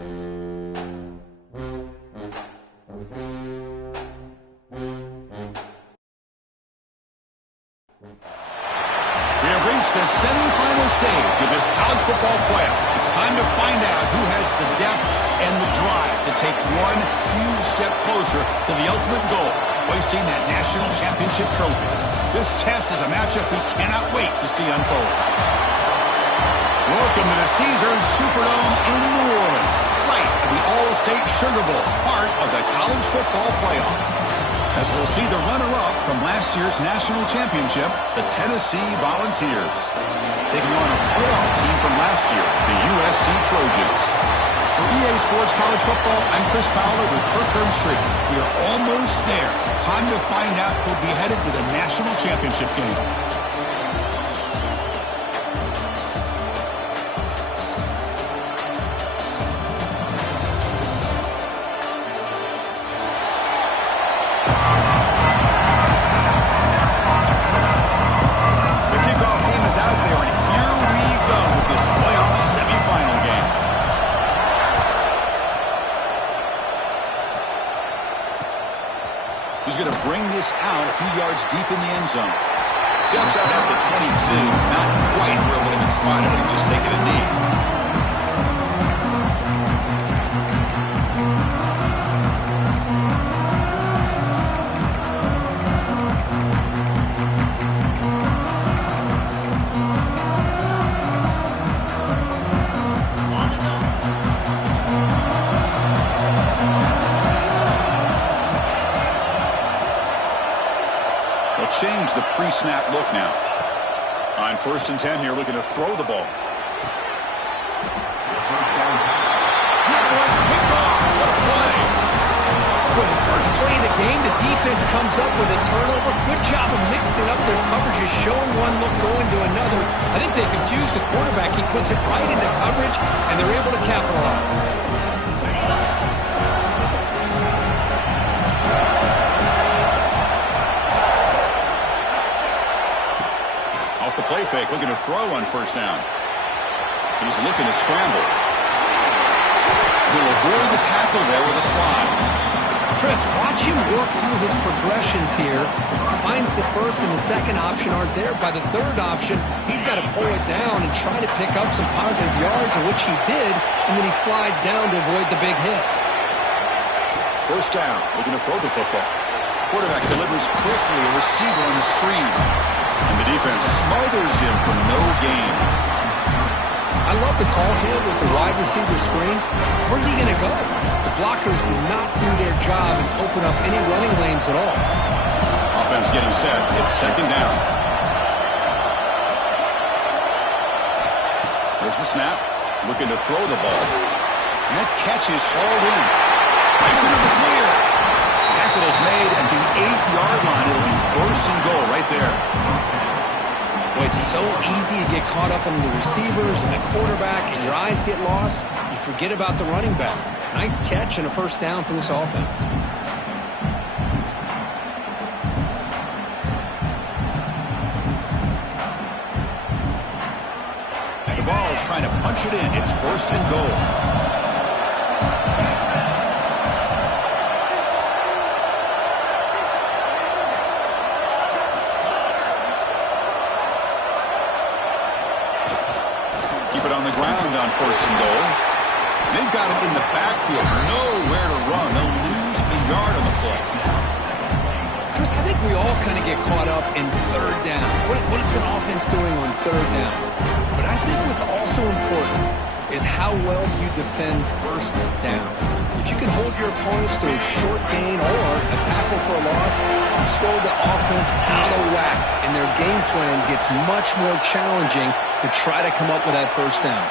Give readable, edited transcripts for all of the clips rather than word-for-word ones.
We have reached the semifinal stage of this college football playoff. It's time to find out who has the depth and the drive to take one huge step closer to the ultimate goal, hoisting that national championship trophy. This test is a matchup we cannot wait to see unfold. Welcome to the Caesars Superdome in New Orleans, site of the All-State Sugar Bowl, part of the college football playoff. As we'll see the runner-up from last year's national championship, the Tennessee Volunteers, taking on a playoff team from last year, the USC Trojans. For EA Sports College Football, I'm Chris Fowler with Kirk Herbstreit. We are almost there. Time to find out who'll be headed to the national championship game. He's going to bring this out a few yards deep in the end zone. Steps out at the 22. Not quite where it would have been spotted if he just taken a knee. Change the pre-snap look now. On 1st and 10 here, looking to throw the ball. That one's picked off. What a play. For the first play of the game, the defense comes up with a turnover. Good job of mixing up their coverages, showing one look, going to another. I think they confused the quarterback. He puts it right into coverage, and they're able to capitalize. Off the play fake, looking to throw on 1st down. He's looking to scramble. He'll avoid the tackle there with a slide. Chris, watch him work through his progressions here. Finds the first and the second option aren't there. By the third option, he's got to pull it down and try to pick up some positive yards, of which he did, and then he slides down to avoid the big hit. 1st down, looking to throw the football. Quarterback delivers quickly, a receiver on the screen. And the defense smothers him for no gain. I love the call here with the wide receiver screen. Where's he going to go? The blockers do not do their job and open up any running lanes at all. Offense getting set. It's 2nd down. There's the snap. Looking to throw the ball. And that catch is hauled in. Breaks into the clear. Tackle is made at the 8-yard line. It'll be 1st and goal right there. Boy, it's so easy to get caught up in the receivers and the quarterback, and your eyes get lost. You forget about the running back. Nice catch and a 1st down for this offense. The ball is trying to punch it in. It's 1st and goal. On the ground on 1st and goal. They've got it in the backfield. Nowhere to run. They'll lose a yard on the play. Chris, I think we all kind of get caught up in 3rd down. What is an offense doing on 3rd down? But I think what's also important is how well you defend 1st down. If you can hold your opponents to a short gain or a tackle for a loss, you throw the offense out of whack, and their game plan gets much more challenging to try to come up with that 1st down.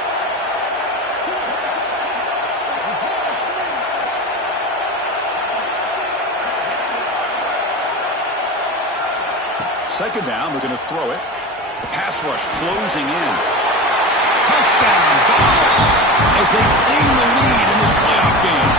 Second down, we're going to throw it. The pass rush closing in. Touchdown, Vols, as they clean the lead in this playoff game.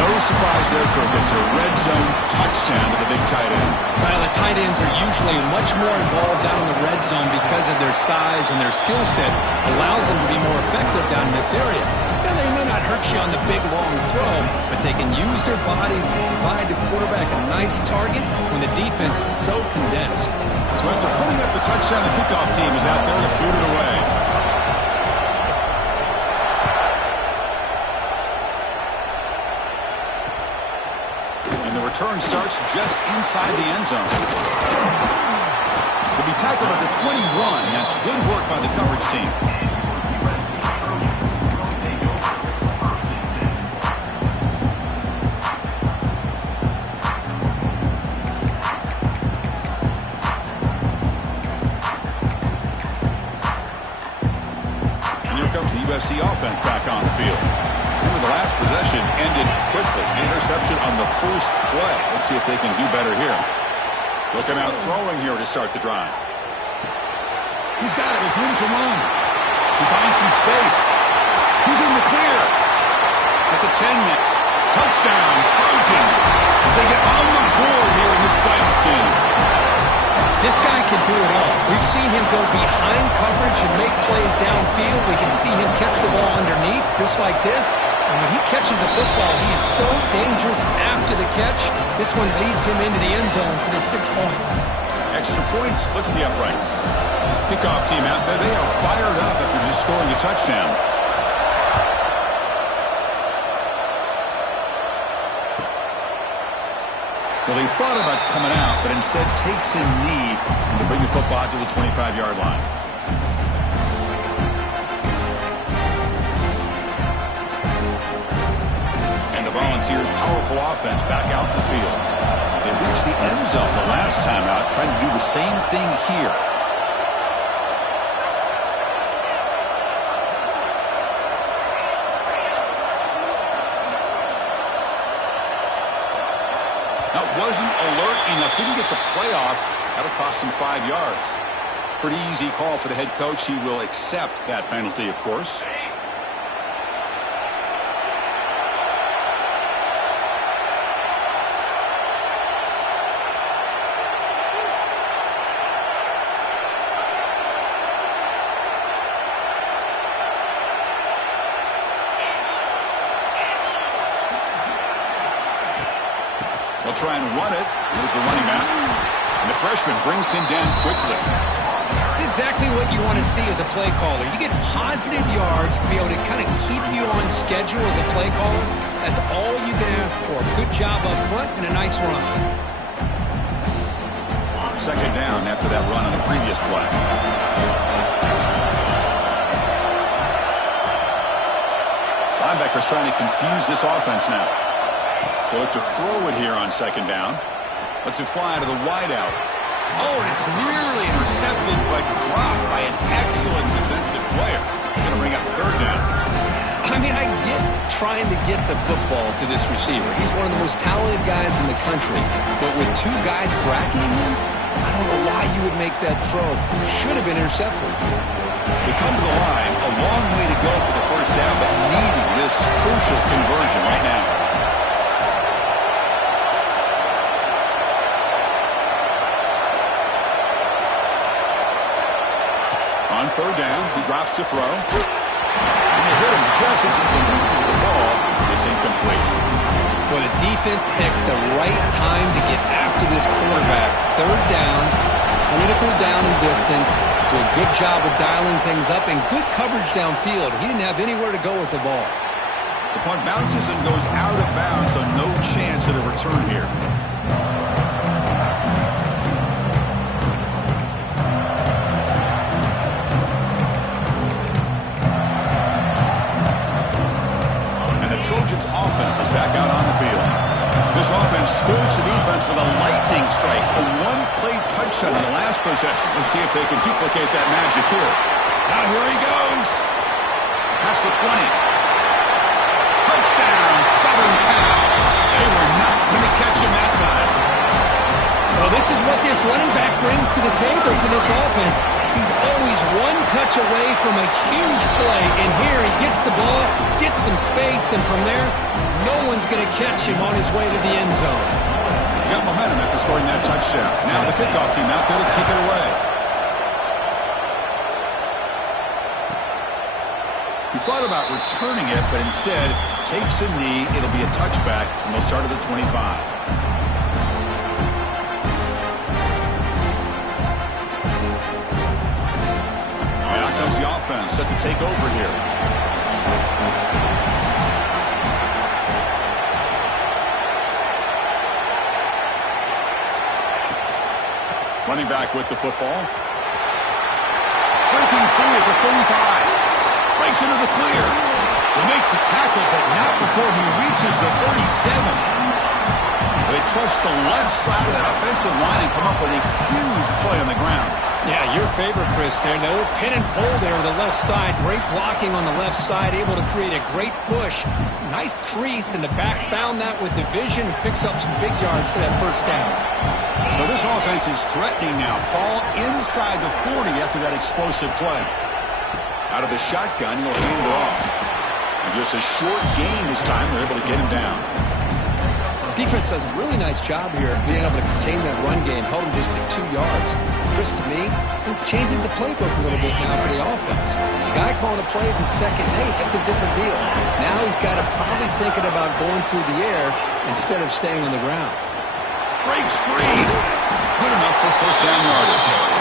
No surprise there, Kirk. It's a red zone touchdown to the big tight end. Well, the tight ends are usually much more involved down in the red zone because of their size and their skill set. Allows them to be more effective down in this area. And they may not hurt you on the big, long throw, but they can use their bodies to provide the quarterback a nice target when the defense is so condensed. So after putting up the touchdown, the kickoff team is out there to put it away. Return starts just inside the end zone. To be tackled at the 21. That's good work by the coverage team. And here comes the USC offense back on the field. The last possession ended quickly. Interception on the first play. Let's see if they can do better here. Looking out throwing here to start the drive. He's got it with room to run. He finds some space. He's in the clear. At the 10 now. Touchdown, Trojans, as they get on the board here in this playoff game. This guy can do it all. We've seen him go behind coverage and make plays downfield. We can see him catch the ball underneath, just like this. And when he catches a football, he is so dangerous after the catch. This one leads him into the end zone for the 6 points. Extra point splits the uprights. Kickoff team out there. They are fired up after just scoring a touchdown. Well, he thought about coming out, but instead takes a knee to bring the football to the 25-yard line. And the Volunteers' powerful offense back out in the field. They reached the end zone the last time out, trying to do the same thing here. Wasn't alert enough, didn't get the playoff. That'll cost him 5 yards. Pretty easy call for the head coach. He will accept that penalty, of course. They'll try and run it. Here's the running back. And the freshman brings him down quickly. That's exactly what you want to see as a play caller. You get positive yards to be able to kind of keep you on schedule as a play caller. That's all you can ask for. Good job up front and a nice run. Second down after that run on the previous play. Linebackers trying to confuse this offense now. They look to throw it here on second down. Lets it fly to the wideout. Oh, and it's nearly intercepted, but dropped by an excellent defensive player. Going to bring up third down. I mean, I get trying to get the football to this receiver. He's one of the most talented guys in the country. But with 2 guys bracketing him, I don't know why you would make that throw. Should have been intercepted. They come to the line. A long way to go for the first down, but needing this crucial conversion right now. On third down, he drops to throw. And they hit him just as he releases the ball. It's incomplete. Well, the defense picks the right time to get after this quarterback. Third down, critical down and distance. Do a good job of dialing things up and good coverage downfield. He didn't have anywhere to go with the ball. The punt bounces and goes out of bounds, so no chance at a return here. Trojans offense is back out on the field. This offense scores the defense with a lightning strike. A one-play touchdown in the last possession. Let's see if they can duplicate that magic here. Now here he goes. Past the 20. Touchdown, Southern Cal. They were not going to catch him that time. Well, this is what this running back brings to the table for this offense. He's always one touch away from a huge play, and here he gets the ball, gets some space, and from there, no one's going to catch him on his way to the end zone. He got momentum after scoring that touchdown. Now the kickoff team out there to kick it away. He thought about returning it, but instead takes a knee. It'll be a touchback, and they'll start at the 25. The offense set to take over here. Running back with the football. Breaking free at the 35. Breaks into the clear. Will make the tackle, but not before he reaches the 37. They trust the left side of that offensive line and come up with a huge play on the ground. Yeah, your favorite, Chris, there. No pin and pull there on the left side. Great blocking on the left side, able to create a great push. Nice crease, and the back found that with the vision and picks up some big yards for that first down. So this offense is threatening now. Ball inside the 40 after that explosive play. Out of the shotgun, he'll hand it off. And just a short gain this time. They're able to get him down. Defense does a really nice job here being able to contain that run game, held him just at 2 yards. Chris, to me, this changes the playbook a little bit now for the offense. The guy calling the plays at 2nd and 8, that's a different deal. Now he's got to probably thinking about going through the air instead of staying on the ground. Breaks free. Good enough for first down yardage.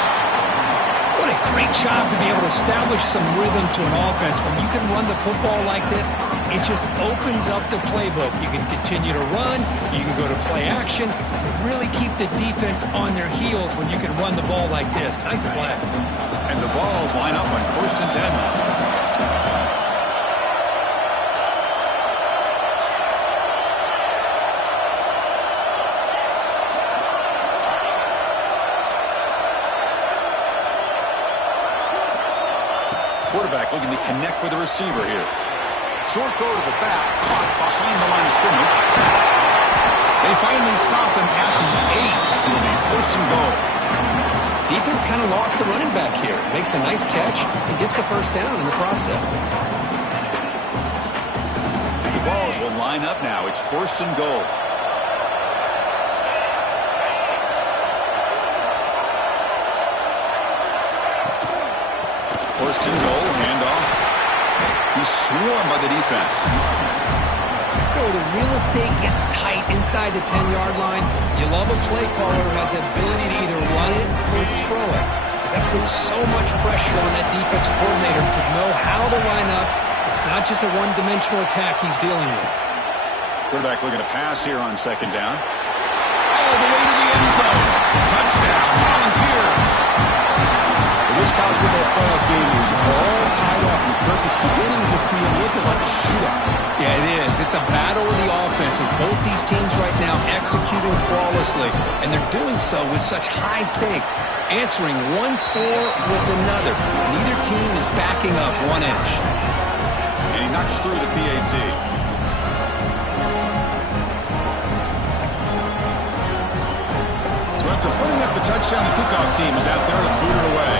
What a great job to be able to establish some rhythm to an offense. When you can run the football like this, it just opens up the playbook. You can continue to run. You can go to play action. You really keep the defense on their heels when you can run the ball like this. Nice play. And the balls line up on 1st and 10. Quarterback looking to connect with the receiver here. Short throw to the back, caught behind the line of scrimmage. They finally stop him at the 8. It'll be 1st and goal. Defense kind of lost the running back here. Makes a nice catch and gets the first down in the process. The balls will line up now. It's 1st and goal. First and goal, handoff. He's swarmed by the defense. The real estate gets tight inside the 10-yard line. You love a play caller who has the ability to either run it or throw it, because that puts so much pressure on that defensive coordinator to know how to line up. It's not just a one-dimensional attack he's dealing with. Quarterback looking to pass here on 2nd down. All the way to the end zone. Touchdown, Volunteers. This college football playoff game is all tied up. It's beginning to feel a little bit like a shootout. Yeah, it is. It's a battle of the offenses. Both these teams right now executing flawlessly, and they're doing so with such high stakes, answering one score with another. Neither team is backing up 1 inch. And he knocks through the PAT. So after putting up the touchdown, the kickoff team is out there to boot it away.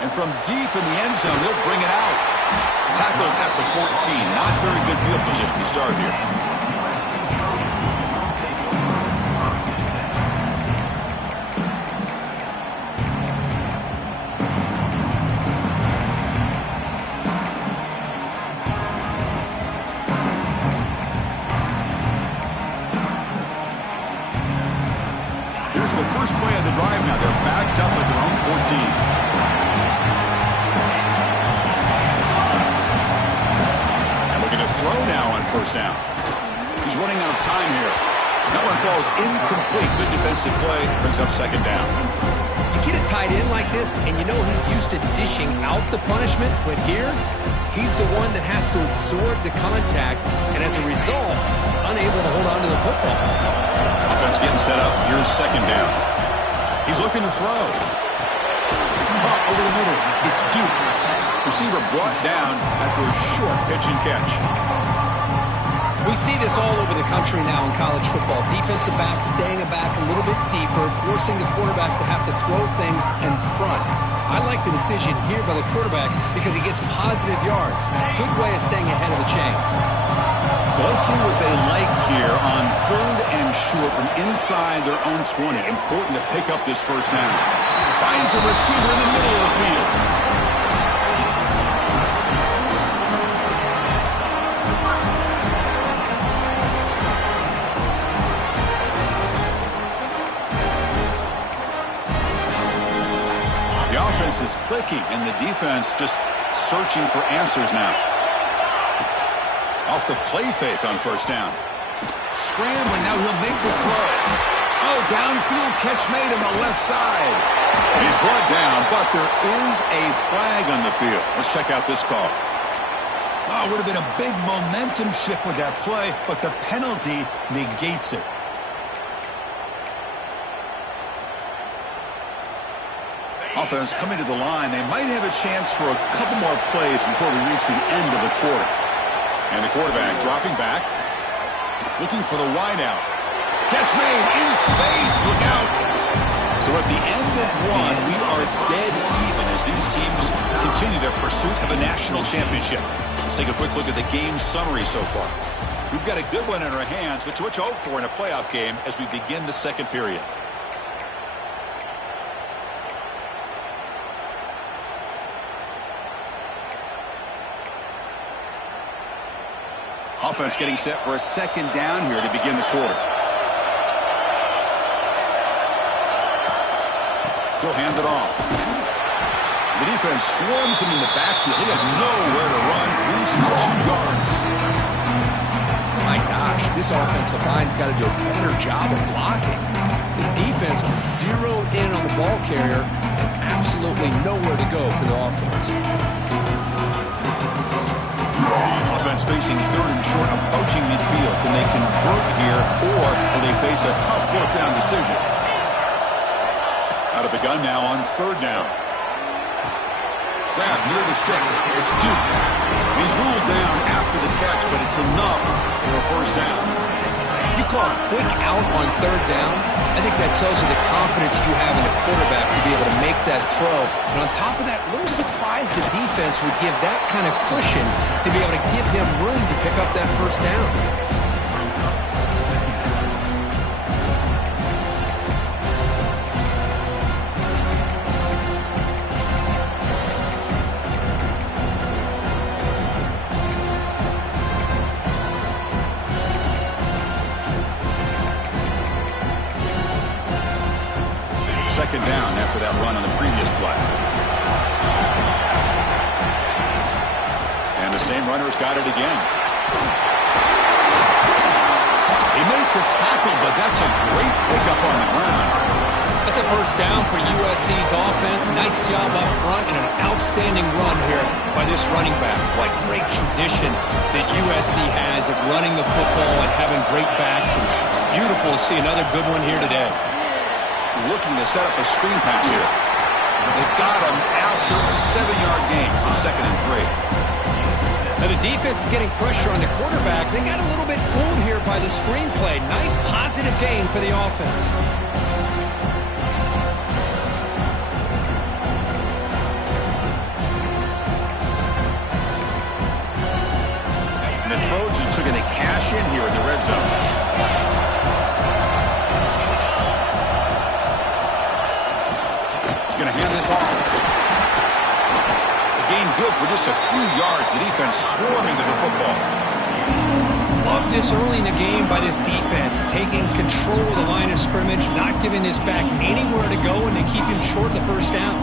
And from deep in the end zone, they'll bring it out. Tackled at the 14. Not very good field position to start here. Here's the first play of the drive now. They're backed up at their own 14. Throw now on 1st down. He's running out of time here. That one falls incomplete. Good defensive play. Brings up 2nd down. You get a tight end like this, and you know he's used to dishing out the punishment, but here, he's the one that has to absorb the contact, and as a result, he's unable to hold on to the football. Offense getting set up. Here's 2nd down. He's looking to throw. Caught over the middle. It's Duke. Receiver brought down after a short pitch and catch. We see this all over the country now in college football. Defensive backs staying back a little bit deeper, forcing the quarterback to have to throw things in front. I like the decision here by the quarterback because he gets positive yards. It's a good way of staying ahead of the chains. So let's see what they like here on 3rd and short from inside their own 20. Important to pick up this first down. Finds a receiver in the middle of the field. The offense is clicking, and the defense just searching for answers now. Off the play fake on first down. Scrambling, now he'll make the throw. Oh, downfield catch made on the left side. And he's brought down, but there is a flag on the field. Let's check out this call. Oh, it would have been a big momentum shift with that play, but the penalty negates it. Offense coming to the line. They might have a chance for a couple more plays before we reach the end of the quarter. And the quarterback dropping back, looking for the wideout. Catch made in space. Look out. So at the end of one, we are dead even as these teams continue their pursuit of a national championship. Let's take a quick look at the game summary so far. We've got a good one in our hands, but what you hope for in a playoff game as we begin the second period. Offense getting set for a second down here to begin the quarter. He'll hand it off. The defense swarms him in the backfield. He had nowhere to run. Loses 2 yards. My gosh, this offensive line's got to do a better job of blocking. The defense was zeroed in on the ball carrier and absolutely nowhere to go for the offense. Offense facing 3rd and short, approaching midfield. Can they convert here, or will they face a tough 4th down decision? Out of the gun now on 3rd down. Grab near the sticks. It's Duke. He's ruled down after the catch, but it's enough for a first down. You call a quick out on 3rd down, I think that tells you the confidence you have in the quarterback to be able to make that throw. And on top of that, a little surprised the defense would give that kind of cushion to be able to give him room to pick up that first down. Second down after that run on the previous play. And the same runner's got it again. He made the tackle, but that's a great pickup on the ground. That's a first down for USC's offense. Nice job up front and an outstanding run here by this running back. What great tradition that USC has of running the football and having great backs. And it's beautiful to see another good one here today. Looking to set up a screen pass here. They've got him after a 7-yard gain, so 2nd and 3. Now the defense is getting pressure on the quarterback. They got a little bit fooled here by the screenplay. Nice positive gain for the offense. And the Trojans are going to cash in here in the red zone. Going to hand this off. The gain good for just a few yards. The defense swarming to the football. Love this early in the game by this defense, taking control of the line of scrimmage, not giving this back anywhere to go, and they keep him short of the first down.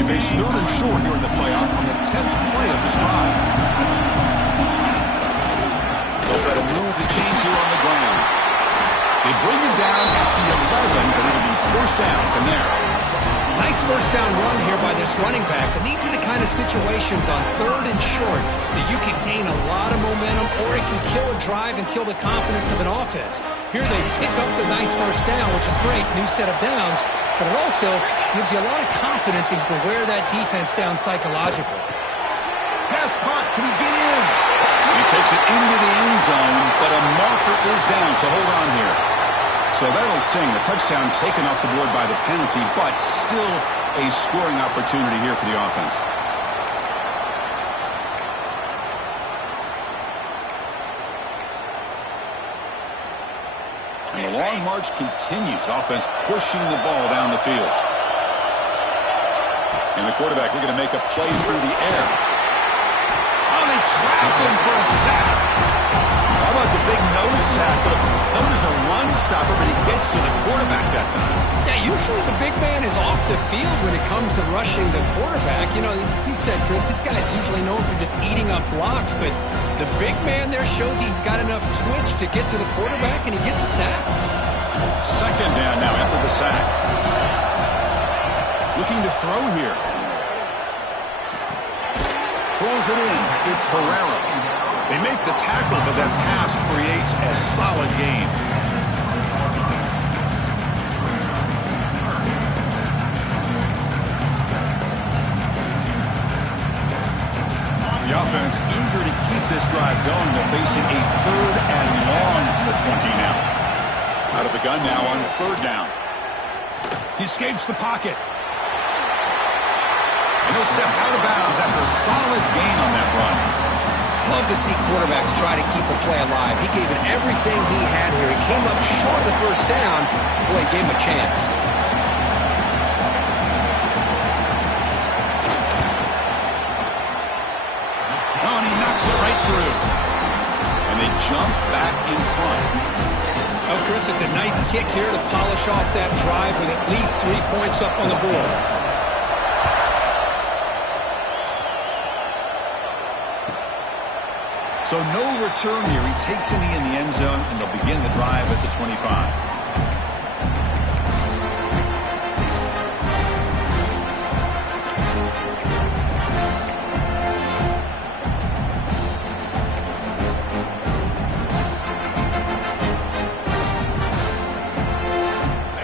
They face 3rd and short here in the playoff on the 10th play of this drive. They'll try to move the chains here on the ground. They bring him down at the 11, but it'll be first down from there. Nice first down run here by this running back. And these are the kind of situations on 3rd and short that you can gain a lot of momentum, or it can kill a drive and kill the confidence of an offense. Here they pick up the nice first down, which is great. New set of downs. but it also gives you a lot of confidence in for wear that defense down psychologically. Pass caught. Can he get in? He takes it into the end zone, but a marker is down, so hold on here. So that'll sting. A touchdown taken off the board by the penalty, but still a scoring opportunity here for the offense. And the long march continues. Offense pushing the ball down the field. And the quarterback looking to make a play through the air. Oh, they trap him for a sack. How about the big nose tackle? Known as a run stopper, but he gets to the quarterback that time. Yeah, usually the big man is off the field when it comes to rushing the quarterback. You know, you said, Chris, this guy's usually known for just eating up blocks, but the big man there shows he's got enough twitch to get to the quarterback, and he gets a sack. Second down now after the sack. Looking to throw here. Pulls it in. It's Herrera. They make the tackle, but that pass creates a solid gain. The offense eager to keep this drive going. They're facing a 3rd and long from the 20 now. Out of the gun now on 3rd down. He escapes the pocket. And he'll step out of bounds after a solid gain on that run. Love to see quarterbacks try to keep a play alive. He gave it everything he had here. He came up short of the 1st down. Boy, he gave him a chance. Oh, and he knocks it right through. And they jump back in front. Oh, Chris, it's a nice kick here to polish off that drive with at least 3 points up on the board. So no return here. He takes it in the end zone, and they'll begin the drive at the 25.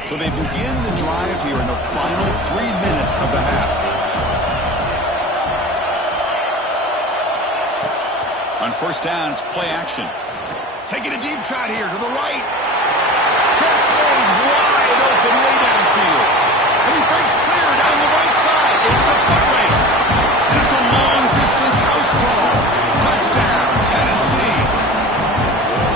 So they begin the drive here in the final 3 minutes of the half. On 1st down, it's play action. Taking a deep shot here to the right. Catch made wide open way downfield. And he breaks clear down the right side. It's a foot race. And it's a long-distance house call. Touchdown, Tennessee.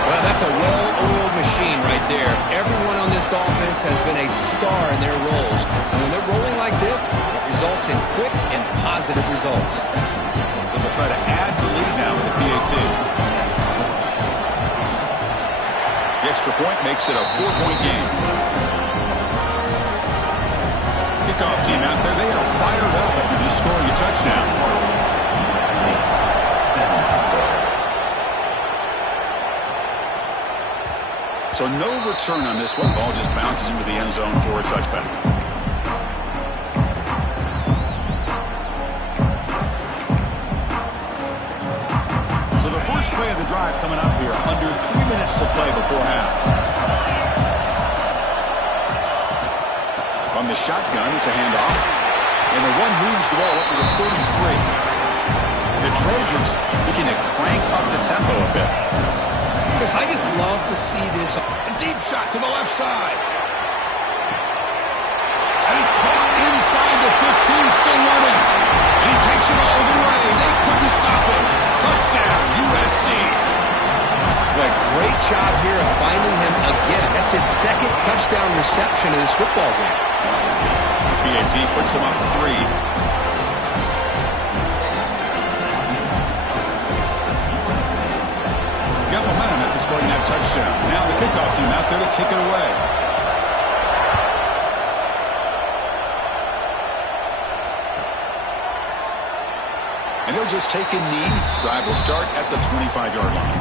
Well, that's a well-oiled machine right there. Everyone on this offense has been a star in their roles. And when they're rolling like this, it results in quick and positive results. They'll try to add the lead now with the PAT. The extra point makes it a 4-point game. Kickoff team out there. They are fired up after just scoring a touchdown. So no return on this one. Ball just bounces into the end zone for a touchback. Play of the drive coming up here. Under 3 minutes to play before half. On the shotgun, it's a handoff. And the run moves the ball up to the 33. The Trojans looking to crank up the tempo a bit. Because I just love to see this. A deep shot to the left side. And it's caught inside the 15, still running. And he takes it all the way. They couldn't stop it. Touchdown, USC. A great job here of finding him again. That's his 2nd touchdown reception in this football game. PAT puts him up 3. Got momentum after scoring that touchdown. Now the kickoff team out there to kick it away. And he'll just take a knee. Drive will start at the 25-yard line.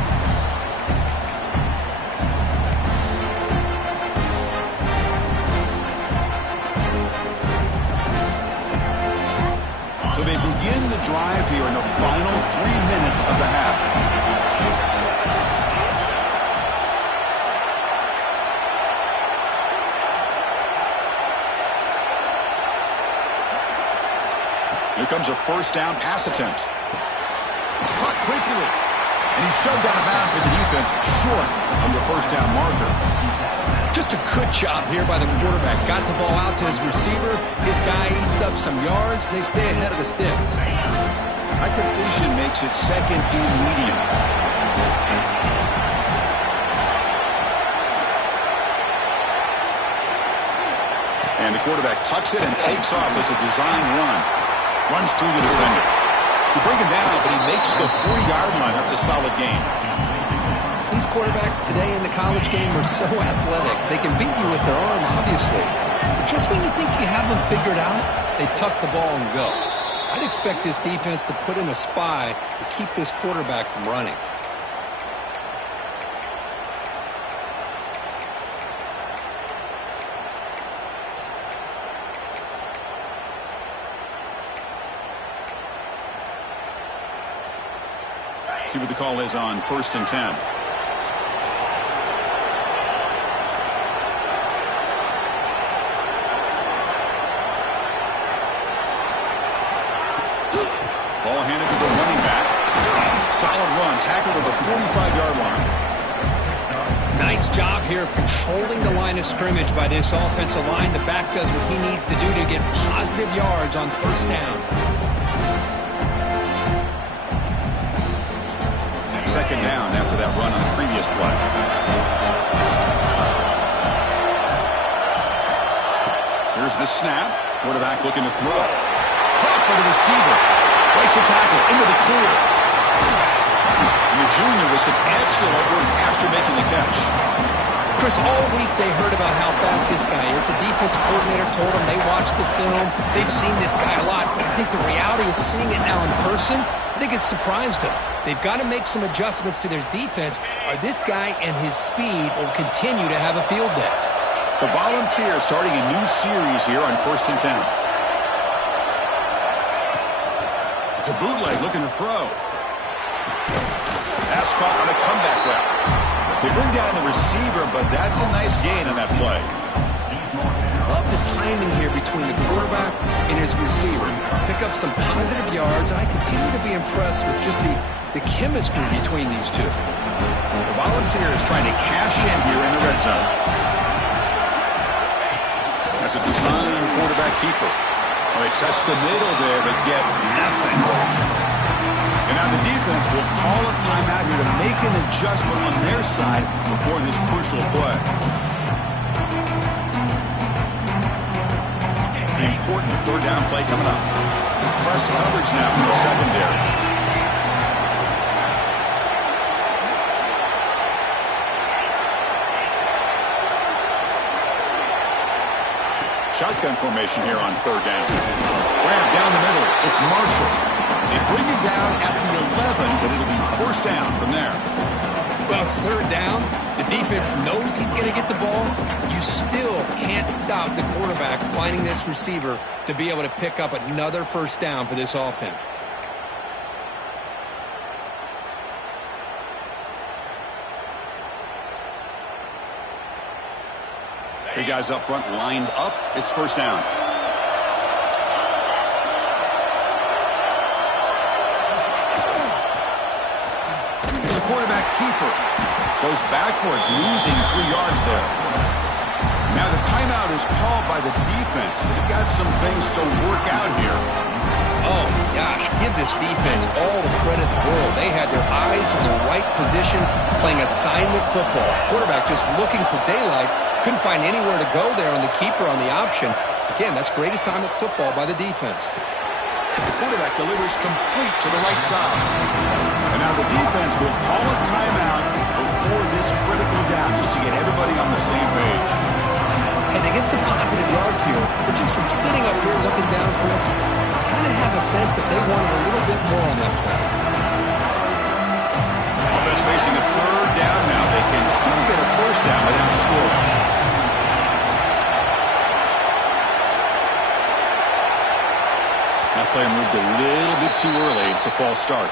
So they begin the drive here in the final 3 minutes of the half. comes a first down pass attempt. Caught quickly. And he's shoved out of bounds with the defense short of the first down marker. Just a good job here by the quarterback. Got the ball out to his receiver. His guy eats up some yards, and they stay ahead of the sticks. High completion makes it second and medium. And the quarterback tucks it and takes off as a design run. Runs through the defender. You bring him down, but he makes the 40-yard line. That's a solid gain. These quarterbacks today in the college game are so athletic. They can beat you with their arm, obviously. But just when you think you have them figured out, they tuck the ball and go. I'd expect this defense to put in a spy to keep this quarterback from running. See what the call is on 1st and 10. Ball handed to the running back. Solid run. Tackle to the 45-yard line. Nice job here of controlling the line of scrimmage by this offensive line. The back does what he needs to do to get positive yards on first down. Second down after that run on the previous play. Here's the snap. Quarterback looking to throw. Caught by the receiver. Breaks a tackle into the clear. And the junior with some excellent work after making the catch. Chris, all week they heard about how fast this guy is. The defense coordinator told them they watched the film. They've seen this guy a lot. But I think the reality is seeing it now in person, I think it's surprised them. They've got to make some adjustments to their defense, or this guy and his speed will continue to have a field day. The Volunteers starting a new series here on 1st and 10. It's a bootleg looking to throw. Pass caught on a comeback route. They bring down the receiver, but that's a nice gain on that play. Love the timing here between the quarterback and his receiver. Pick up some positive yards, and I continue to be impressed with just the chemistry between these two. The Volunteers trying to cash in here in the red zone. That's a design quarterback keeper. Well, they test the middle there, but get nothing. And now the defense will call a timeout here to make an adjustment on their side before this crucial play. The important third down play coming up. Press coverage now from the secondary. Shotgun formation here on third down. Grab down the middle. It's Marshall. They bring it down at the 11, but it'll be first down from there. Well, it's third down. The defense knows he's going to get the ball. You still can't stop the quarterback finding this receiver to be able to pick up another first down for this offense. Three guys up front lined up. It's first down. It's a quarterback keeper. Goes backwards, losing 3 yards there. Now the timeout is called by the defense. They've got some things to work out here. Oh, gosh, give this defense all the credit in the world. They had their eyes in the right position, playing assignment football. Quarterback just looking for daylight. Couldn't find anywhere to go there on the keeper on the option. Again, that's great assignment football by the defense. The quarterback delivers complete to the right side. And now the defense will call a timeout before this critical down just to get everybody on the same page. And they get some positive yards here, but just from sitting up here looking down, Chris, I kind of have a sense that they wanted a little bit more on that play. Offense facing a third down now. They can still get a first down without scoring. That play moved a little bit too early. It's a false start.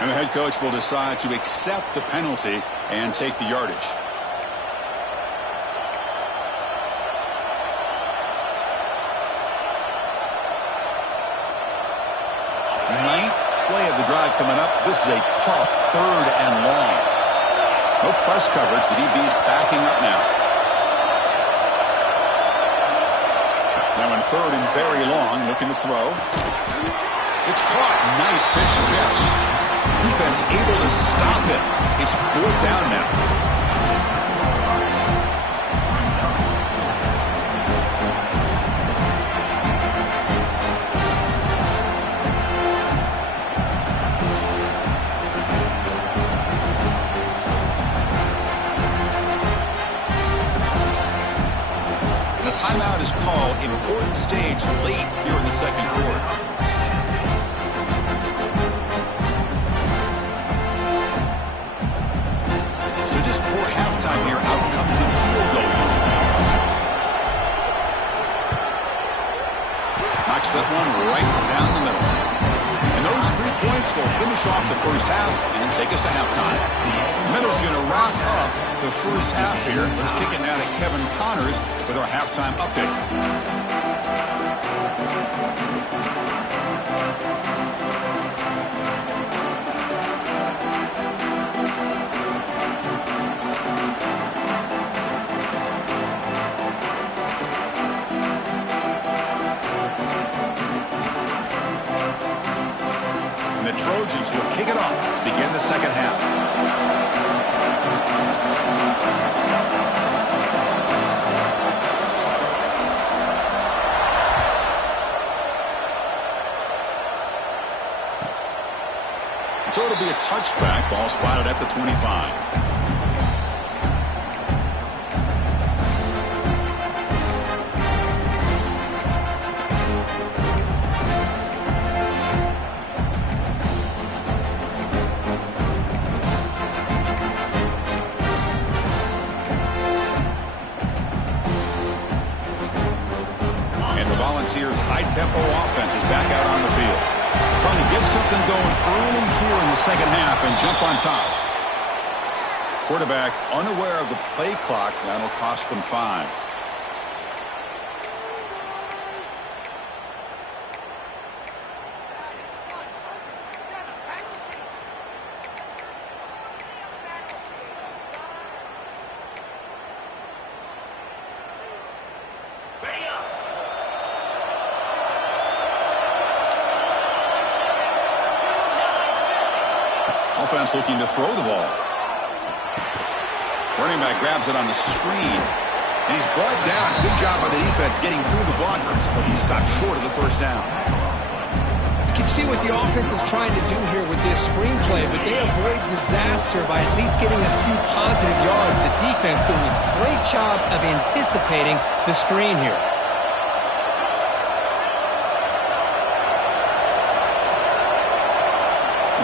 And the head coach will decide to accept the penalty and take the yardage. coming up. This is a tough 3rd and long. No press coverage. The DB's backing up now. Now in 3rd and very long, looking to throw. It's caught. Nice pitch and catch. Defense able to stop it. It's 4th down now. Timeout is called. Important stage late here in the 2nd quarter. So just before halftime here, out comes the field goal. Knocks that one right down the middle. And those 3 points will finish off the first half and take us to halftime. Meadows going to wrap up the first half here. Let's kick it now to Kevin Connors with our halftime update. And the Trojans will kick it off to begin the second half. So it'll be a touchback. Ball spotted at the 25. And the Volunteers' high-tempo offense is back out on the field. Trying to get something going early here in the second half and jump on top. Quarterback unaware of the play clock. That'll cost them 5. Offense looking to throw the ball. Running back grabs it on the screen. And he's brought down. Good job by the defense getting through the blockers. But he stopped short of the first down. You can see what the offense is trying to do here with this screenplay, but they avoid disaster by at least getting a few positive yards. The defense doing a great job of anticipating the screen here.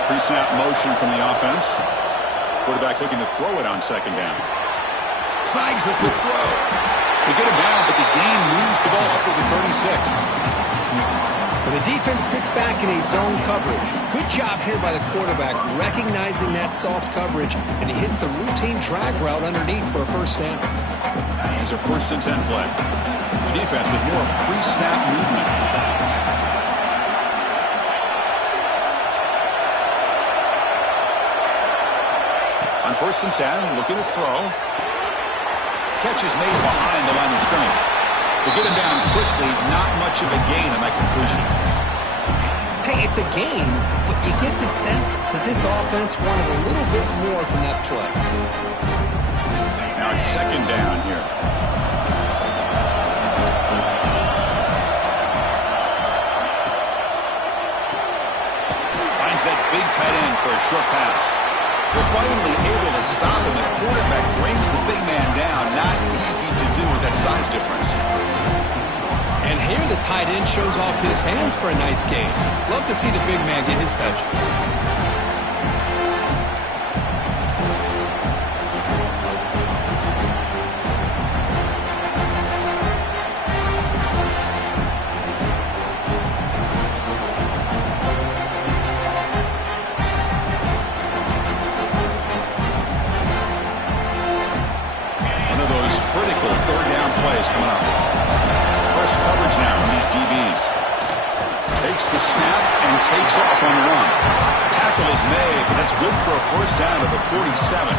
Pre-snap motion from the offense. Quarterback looking to throw it on second down. Snags with the throw. They get him down, but the gain moves the ball up to the 36. Well, the defense sits back in a zone coverage. Good job here by the quarterback, recognizing that soft coverage, and he hits the routine drag route underneath for a first down. Here's a 1st and 10 play. The defense with more pre-snap movement. On 1st and 10, looking to throw. Catch is made behind the line of scrimmage. They get him down quickly, not much of a gain on that completion. Hey, it's a gain, but you get the sense that this offense wanted a little bit more from that play. Now it's second down here. Finds that big tight end for a short pass. They're finally able to stop him. The quarterback brings the big man down. Not easy to do with that size difference. And here the tight end shows off his hands for a nice gain. Love to see the big man get his touches. Takes the snap and takes off on the run. is made, but that's good for a first down at the 47.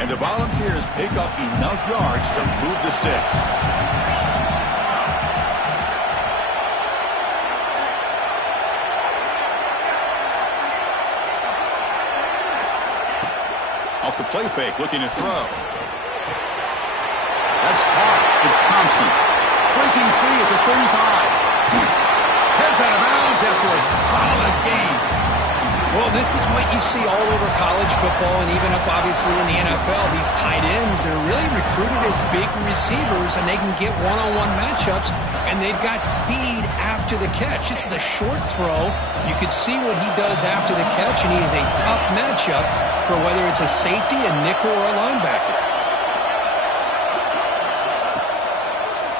And the Volunteers pick up enough yards to move the sticks. Off the play fake, looking to throw. That's caught. It's Thompson. Breaking free at the 35. Heads out of bounds after a solid game. Well, this is what you see all over college football and even up, obviously, in the NFL. These tight ends are really recruited as big receivers, and they can get one-on-one matchups, and they've got speed after the catch. This is a short throw. You could see what he does after the catch, and he is a tough matchup for whether it's a safety, a nickel, or a linebacker.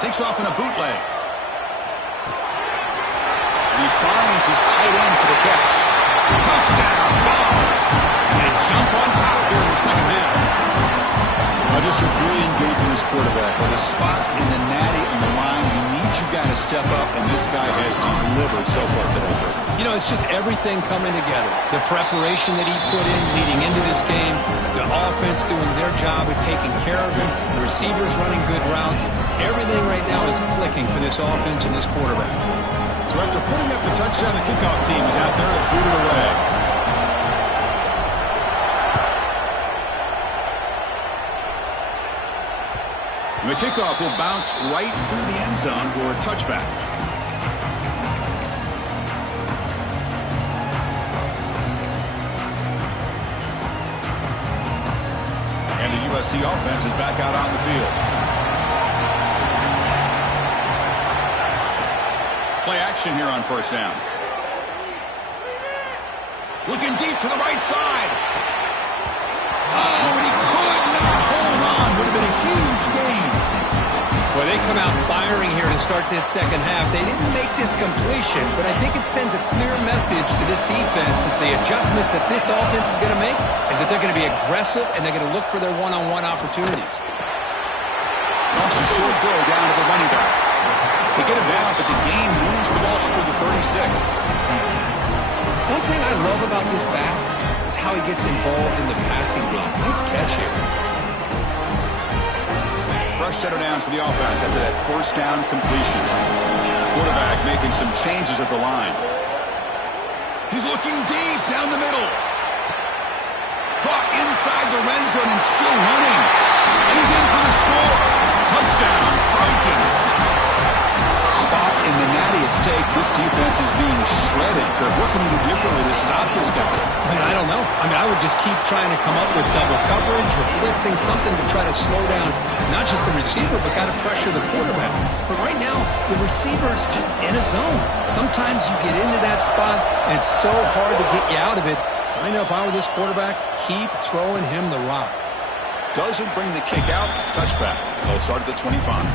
Takes off in a bootleg. And he finds his tight end for the catch. Touchdown, Vols. And they jump on top here in the second half. Just a brilliant game for this quarterback. With a spot in the natty on the line, you need you guy to step up, and this guy has delivered so far today. You know, it's just everything coming together. The preparation that he put in leading into this game, the offense doing their job of taking care of him, the receivers running good routes. Everything right now is clicking for this offense and this quarterback. So after putting up the touchdown, the kickoff team is out there and booted away. And the kickoff will bounce right through the end zone for a touchback. And the USC offense is back out on the field. Play action here on first down. Looking deep to the right side. Oh, but he could not hold on. Would have been a huge game. Well, they come out firing here to start this second half. They didn't make this completion, but I think it sends a clear message to this defense that the adjustments that this offense is going to make is that they're going to be aggressive and they're going to look for their one-on-one opportunities. Thompson short throw down to the running back. They get him down, but the gain moves the ball up to the 36. One thing I love about this back is how he gets involved in the passing game. Nice catch here. Fresh set of downs for the offense after that first down completion. Quarterback making some changes at the line. He's looking deep down the middle. Caught inside the red zone and still running. And he's in for the score. Touchdown, Trojans. Spot in the natty at stake. This defense is being shredded. Kirk, what can you do differently to stop this guy? Man, I don't know. I mean, I would just keep trying to come up with double coverage or blitzing, something to try to slow down not just the receiver, but got to pressure the quarterback. But right now, the receiver's just in a zone. Sometimes you get into that spot, and it's so hard to get you out of it. I know if I were this quarterback, keep throwing him the rock. Doesn't bring the kick out. Touchback. They'll start at the 25.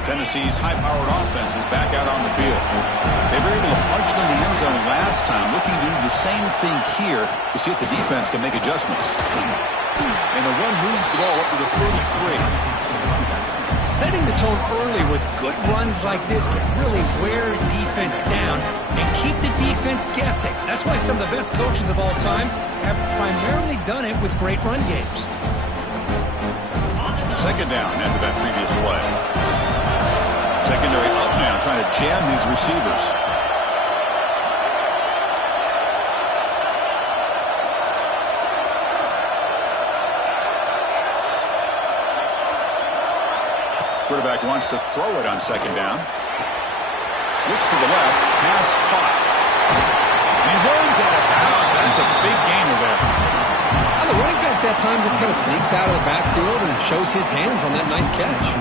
Tennessee's high-powered offense is back out on the field. They were able to punch it in the end zone last time. Looking to do the same thing here to see if the defense can make adjustments. And the run moves the ball up to the 33. Setting the tone early with good runs like this can really wear a defense down and keep the defense guessing. That's why some of the best coaches of all time have primarily done it with great run games. Second down after that previous play. Secondary up now, trying to jam these receivers. Quarterback wants to throw it on second down. Looks to the left, pass caught. He runs out of bounds. That's a big gainer there. The running back that time just kind of sneaks out of the backfield and shows his hands on that nice catch.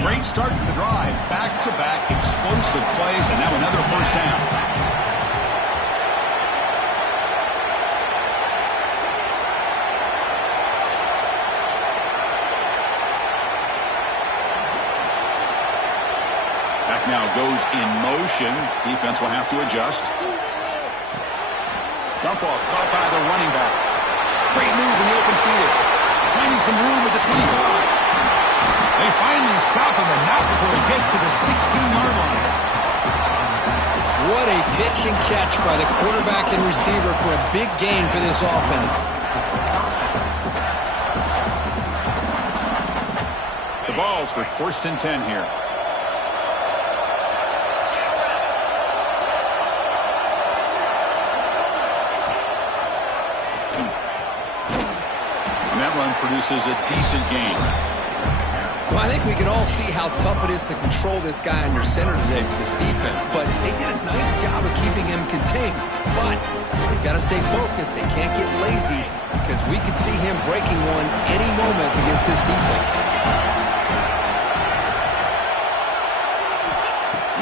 Great start to the drive. Back-to-back explosive plays, and now another first down. now goes in motion. Defense will have to adjust. Dump off caught by the running back. Great move in the open field. Finding some room at the 25. They finally stop him, and not before he gets to the 16-yard line. What a pitch and catch by the quarterback and receiver for a big gain for this offense. The Vols with 1st and 10 here. And that run produces a decent gain. Well, I think we can all see how tough it is to control this guy under center today for this defense, but they did a nice job of keeping him contained. But they've got to stay focused. They can't get lazy because we could see him breaking one any moment against this defense.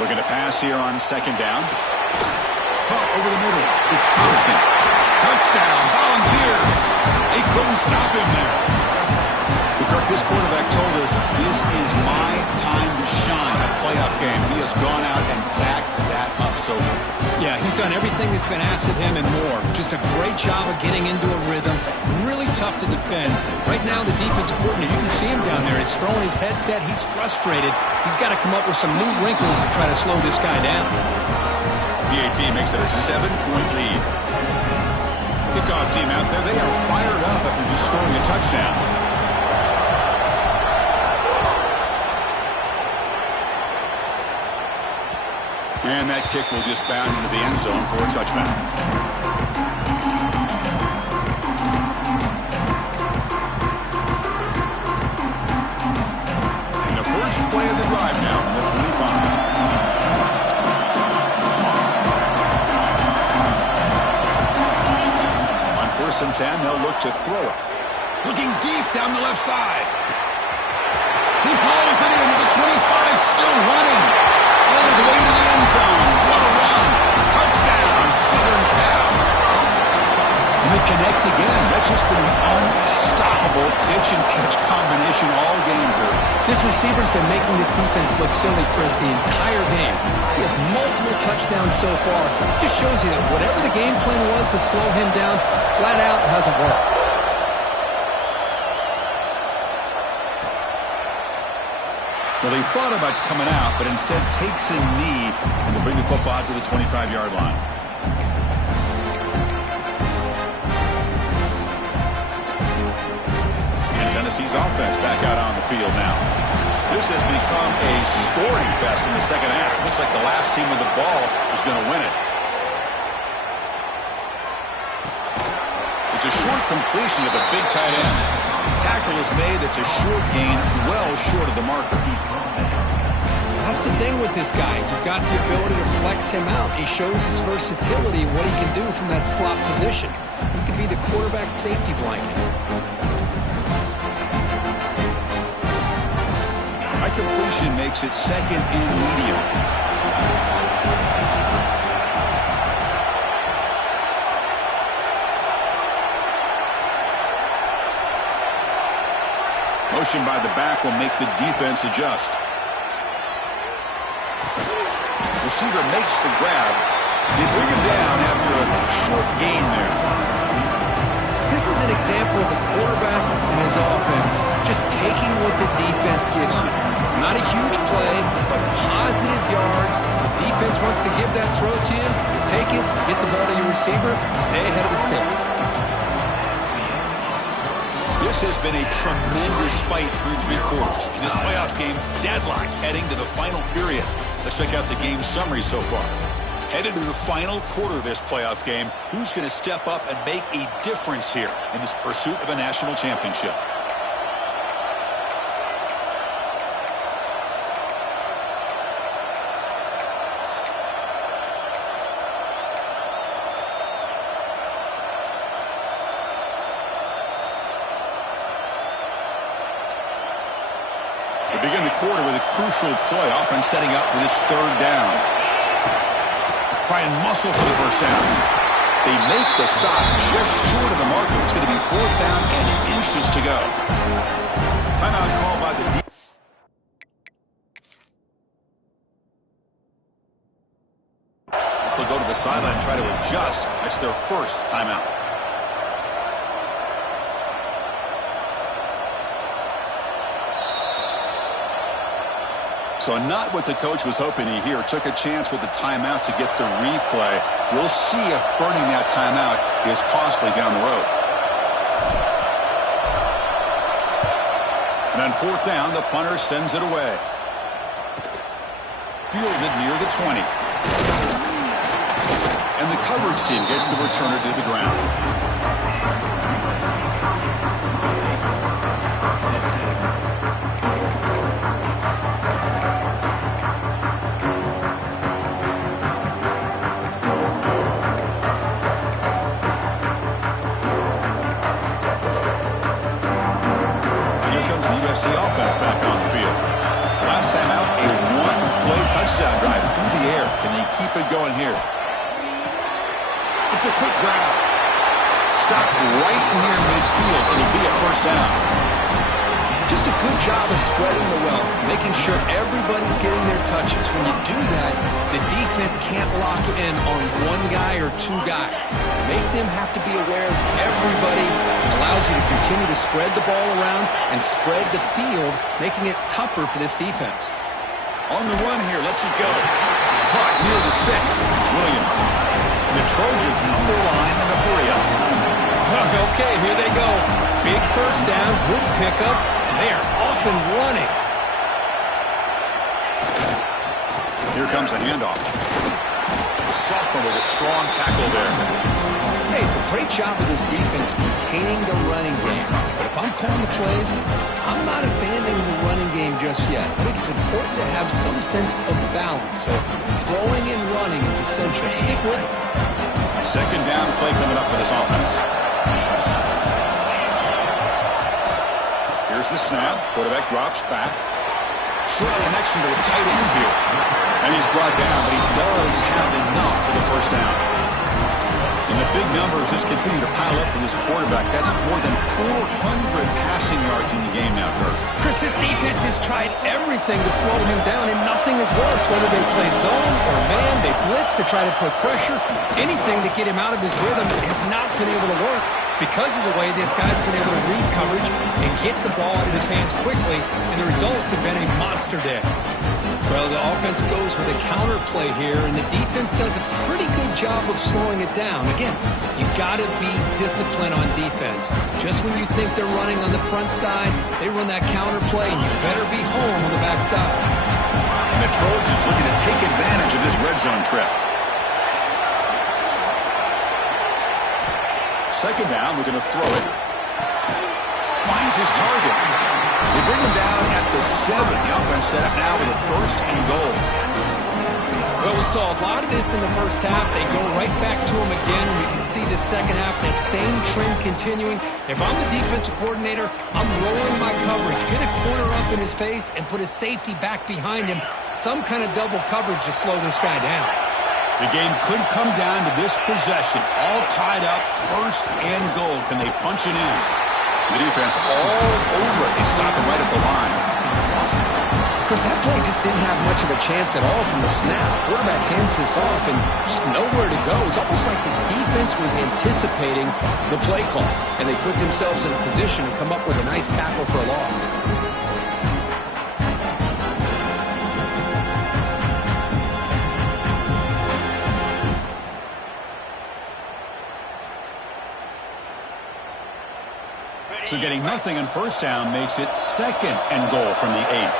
Looking to pass here on 2nd down. Pump over the middle. It's Thompson. Touchdown, Volunteers. They couldn't stop him there. Kirk, this quarterback told us this is my time to shine a playoff game. He has gone out and backed that up so far. Yeah, he's done everything that's been asked of him and more. Just a great job of getting into a rhythm. Really tough to defend. Right now, the defensive coordinator, you can see him down there. He's throwing his headset. He's frustrated. He's got to come up with some new wrinkles to try to slow this guy down. PAT makes it a 7-point lead. Kickoff team out there. They are fired up after just scoring a touchdown. And that kick will just bound into the end zone for a touchdown. And the first play of the drive now from the 25. On 1st and 10, they'll look to throw it. Looking deep down the left side. He hauls it into the 25, still running. All the way to the end zone. What a run. Touchdown, Southern Cal. And they connect again. That's just been an unstoppable pitch-and-catch combination all game here. This receiver's been making this defense look silly, Chris, the entire game. He has multiple touchdowns so far. Just shows you that whatever the game plan was to slow him down, flat out hasn't worked. Well, he thought about coming out, but instead takes a knee and will bring the football to the 25-yard line. And Tennessee's offense back out on the field now. This has become a scoring fest in the second half. Looks like the last team with the ball is going to win it. It's a short completion of the big tight end. Tackle is made. That's a short gain, well short of the marker. That's the thing with this guy. You've got the ability to flex him out. He shows his versatility, what he can do from that slot position. He can be the quarterback's safety blanket. High completion makes it 2nd and medium. Motion by the back will make the defense adjust. Receiver makes the grab. They bring him down after a short gain there. This is an example of a quarterback and his offense just taking what the defense gives you. Not a huge play, but positive yards. The defense wants to give that throw to you. You take it, get the ball to your receiver, stay ahead of the sticks. This has been a tremendous fight through 3 quarters. In this playoff game, deadlocked heading to the final period. Let's check out the game summary so far. Headed to the final quarter of this playoff game, who's going to step up and make a difference here in this pursuit of a national championship? Begin the quarter with a crucial play, offense setting up for this 3rd down. Try and muscle for the first down. They make the stop just short of the marker. It's going to be 4th down and inches to go. Timeout call by the defense. sideline try to adjust. That's their first timeout. So not what the coach was hoping to hear. Took a chance with the timeout to get the replay. We'll see if burning that timeout is costly down the road. And on fourth down, the punter sends it away. Fielded near the 20. And the coverage team gets the returner to the ground. USC offense back on the field. Last time out, a one-play touchdown drive through the air. Can they keep it going here? It's a quick grab. Stop right near midfield. It'll be a first down. Just a good job of spreading the wealth, making sure everybody's getting their touches. When you do that, the defense can't lock in on one guy or two guys. Make them have to be aware of everybody. It allows you to continue to spread the ball around and spread the field, making it tougher for this defense. On the run here, lets it go. Caught near the sticks. It's Williams. And the Trojans come to the line in a hurry up. Okay, here they go. Big first down, good pickup, and they are off and running. Here comes a handoff. The sophomore with a strong tackle there. Hey, it's a great job of this defense containing the running game. But if I'm calling the plays, I'm not abandoning the running game just yet. I think it's important to have some sense of balance. So throwing and running is essential. Stick with it. Second down play coming up for this offense. Here's the snap. Quarterback drops back. Short connection to the tight end here. And he's brought down, but he does have enough for the first down. And the big numbers just continue to pile up for this quarterback. That's more than 400 passing yards in the game now, Kirk. Chris, this defense has tried everything to slow him down, and nothing has worked. Whether they play zone or man, they blitz to try to put pressure. Anything to get him out of his rhythm has not been able to work because of the way this guy's been able to read coverage and get the ball out of his hands quickly, and the results have been a monster day. Well, the offense goes with a counter play here, and the defense does a pretty good job of slowing it down. Again, you got to be disciplined on defense. Just when you think they're running on the front side, they run that counter play, and you better be home on the back side. And the Trojans looking to take advantage of this red zone trip. Second down, we're going to throw it. Finds his target. They bring him down at the 7. The offense set up now with a first and goal. Well, we saw a lot of this in the first half. They go right back to him again. We can see the second half, that same trend continuing. If I'm the defensive coordinator, I'm rolling my coverage. Get a corner up in his face and put his safety back behind him. Some kind of double coverage to slow this guy down. The game could come down to this possession. All tied up, first and goal. Can they punch it in? The defense all over it. They stop him right at the line. Chris, that play just didn't have much of a chance at all from the snap. Quarterback hands this off and just nowhere to go. It's almost like the defense was anticipating the play call, and they put themselves in a position to come up with a nice tackle for a loss. So getting nothing on first down makes it second and goal from the 8.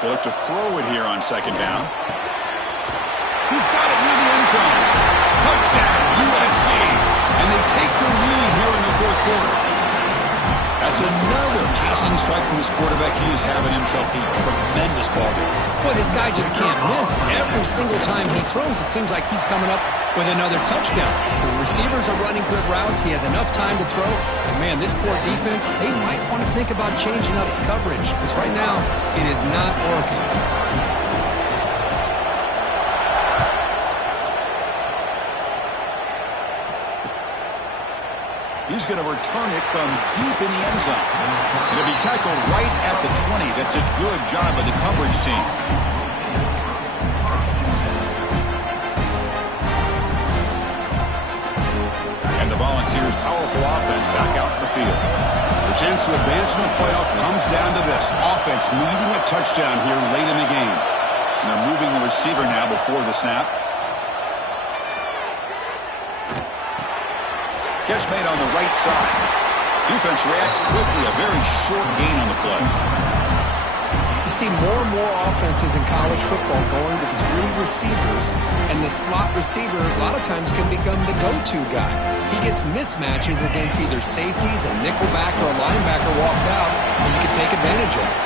They look to throw it here on second down. He's got it near the end zone. Touchdown, USC. And they take the lead here in the fourth quarter. That's another passing strike from this quarterback. He is having himself a tremendous ball game. Boy, this guy just can't miss. Every single time he throws, it seems like he's coming up with another touchdown. The receivers are running good routes. He has enough time to throw. And, man, this poor defense, they might want to think about changing up coverage because right now it is not working. He's going to return it from deep in the end zone. It'll be tackled right at the 20. That's a good job by the coverage team. And the Volunteers' powerful offense back out in the field. The chance to advance in the playoff comes down to this. Offense needing a touchdown here late in the game. And they're moving the receiver now before the snap. Catch made on the right side. Defense reacts quickly. A very short gain on the play. You see more and more offenses in college football going to 3 receivers, and the slot receiver a lot of times can become the go-to guy. He gets mismatches against either safeties, a nickelback, or a linebacker walked out, and you can take advantage of it.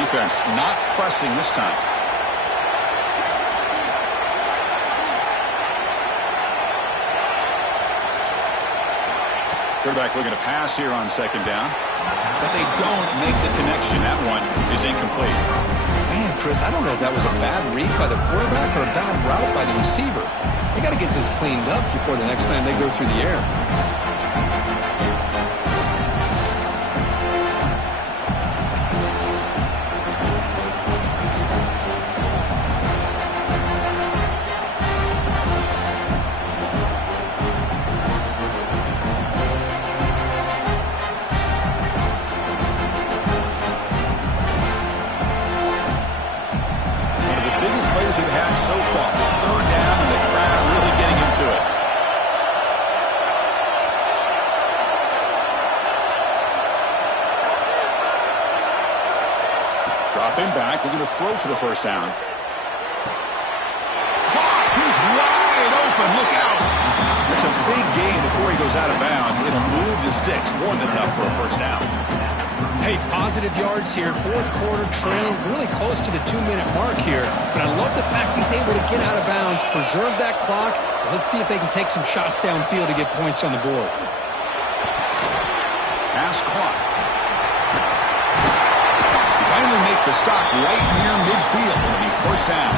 Defense not pressing this time. Quarterback looking to pass here on second down. But they don't make the connection. That one is incomplete. Man, Chris, I don't know if that was a bad read by the quarterback or a bad route by the receiver. They got to get this cleaned up before the next time they go through the air. So far, third down, and the crowd really getting into it. Dropping back, looking to throw for the first down. Caught! He's wide open. Look out! It's a big gain before he goes out of bounds. It'll move the sticks, more than enough for a first down. Hey, positive yards here. Fourth quarter trailing really close to the 2-minute mark here. But I love the fact he's able to get out of bounds, preserve that clock. Let's see if they can take some shots downfield to get points on the board. Pass clock. They finally make the stop right near midfield. It'll be first down.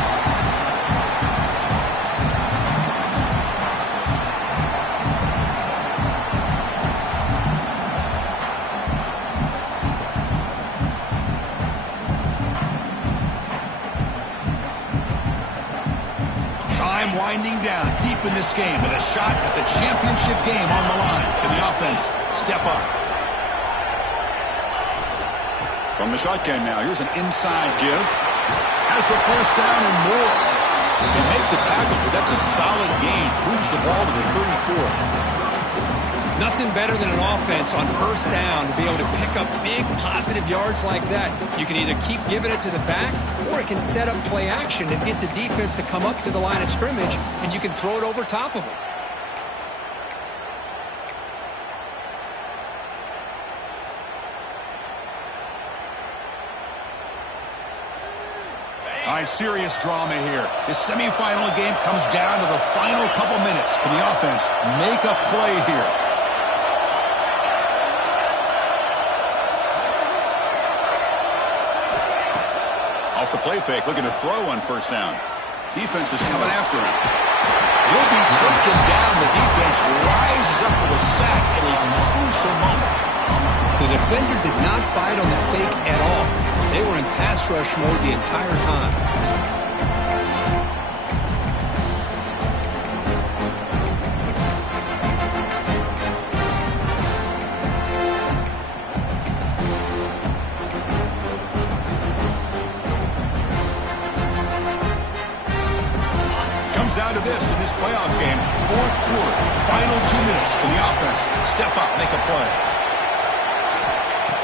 Winding down deep in this game with a shot at the championship game on the line. Can the offense step up? From the shotgun now, here's an inside give. Has the first down and more. They make the tackle, but that's a solid gain. Moves the ball to the 34. Nothing better than an offense on first down to be able to pick up big positive yards like that. You can either keep giving it to the back, or it can set up play action and get the defense to come up to the line of scrimmage, and you can throw it over top of them. All right, serious drama here. This semifinal game comes down to the final couple minutes. Can the offense make a play here? Off the play fake, looking to throw on first down. Defense is coming after him. He'll be taken down. The defense rises up with a sack at a crucial moment. The defender did not bite on the fake at all. They were in pass rush mode the entire time. Down to this in this playoff game, fourth quarter, final 2 minutes. Can the offense step up, make a play?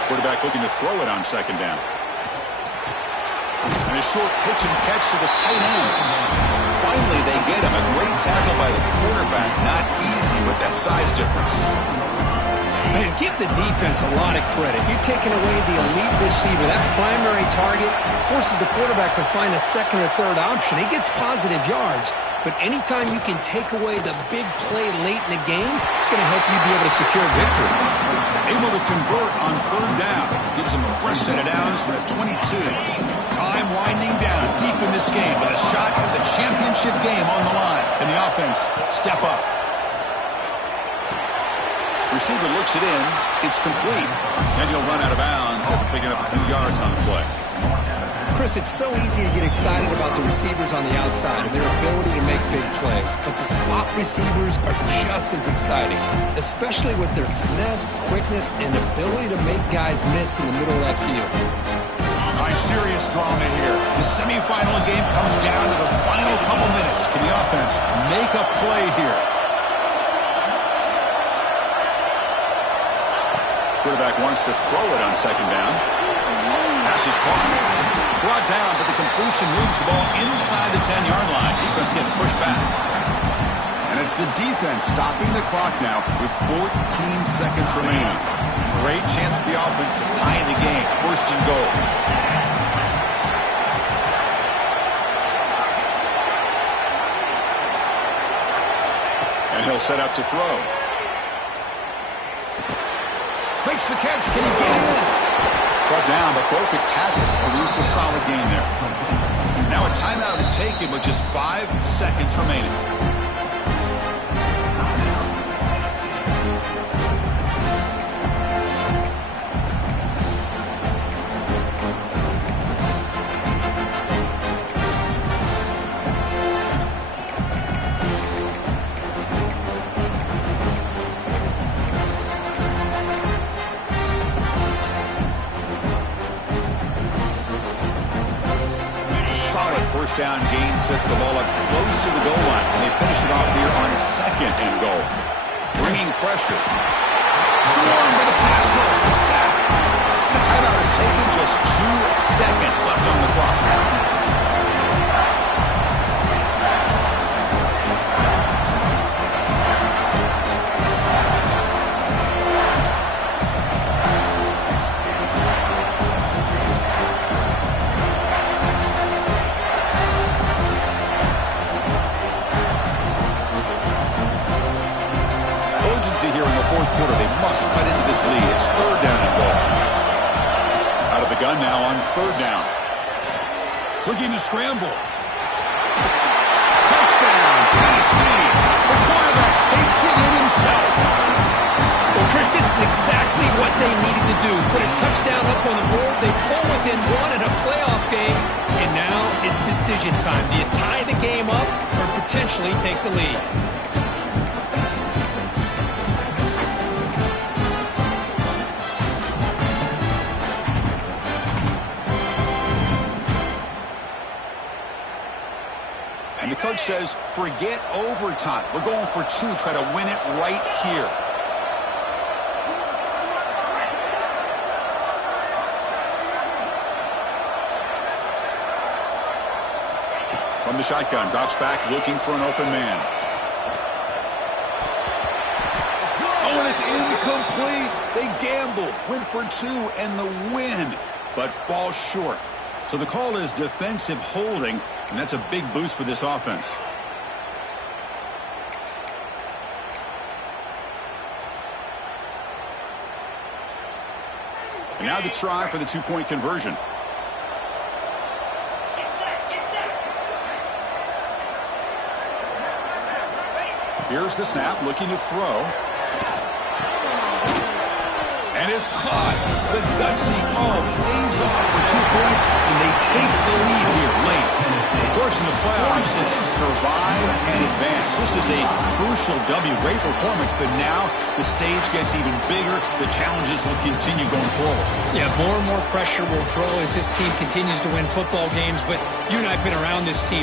Quarterback looking to throw it on second down. And a short pitch and catch to the tight end. Finally, they get him. A great tackle by the quarterback. Not easy with that size difference. Man, give the defense a lot of credit. You're taking away the elite receiver. That primary target forces the quarterback to find a second or third option. He gets positive yards, but anytime you can take away the big play late in the game, it's going to help you be able to secure victory. Able to convert on third down. Gives him a fresh set of downs from the 22. Time winding down deep in this game with a shot at the championship game on the line. Can the offense step up? Receiver looks it in. It's complete. And he'll run out of bounds after picking up a few yards on the play. Chris, it's so easy to get excited about the receivers on the outside and their ability to make big plays, but the slot receivers are just as exciting, especially with their finesse, quickness, and ability to make guys miss in the middle of that field. All right, serious drama here. The semifinal game comes down to the final couple minutes. Can the offense make a play here? Quarterback wants to throw it on second down. Pass is caught. Brought down, but the completion moves the ball inside the 10-yard line. Defense getting pushed back. And it's the defense stopping the clock now with 14 seconds remaining. Great chance for the offense to tie the game. First and goal. And he'll set up to throw. Makes the catch. Can he get in? Brought down, but broke a tackle. Produced a solid gain there. Now a timeout is taken with just 5 seconds remaining. First down gain sets the ball up close to the goal line, and they finish it off here on second and goal. Bringing pressure. Swarmed by the pass rush. The sack. The timeout is taken. Just 2 seconds left on the clock. Here in the fourth quarter, they must cut into this lead. It's third down and goal. Out of the gun now on third down. Looking to scramble. Touchdown, Tennessee. The quarterback takes it in himself. Well, Chris, this is exactly what they needed to do. Put a touchdown up on the board. They pull within one in a playoff game, and now it's decision time. Do you tie the game up or potentially take the lead? And the coach says, forget overtime. We're going for 2. Try to win it right here. From the shotgun, drops back, looking for an open man. Oh, and it's incomplete. They gamble, went for 2, and the win, but fall short. So the call is defensive holding, and that's a big boost for this offense. And now the try for the 2-point conversion. Here's the snap, looking to throw. And it's caught. The gutsy call pays off for 2 points, and they take the lead here late. Of course, in the playoffs, it's survive and advance. This is a crucial W. Great performance, but now the stage gets even bigger. The challenges will continue going forward. Yeah, more and more pressure will grow as this team continues to win football games, but you and I have been around this team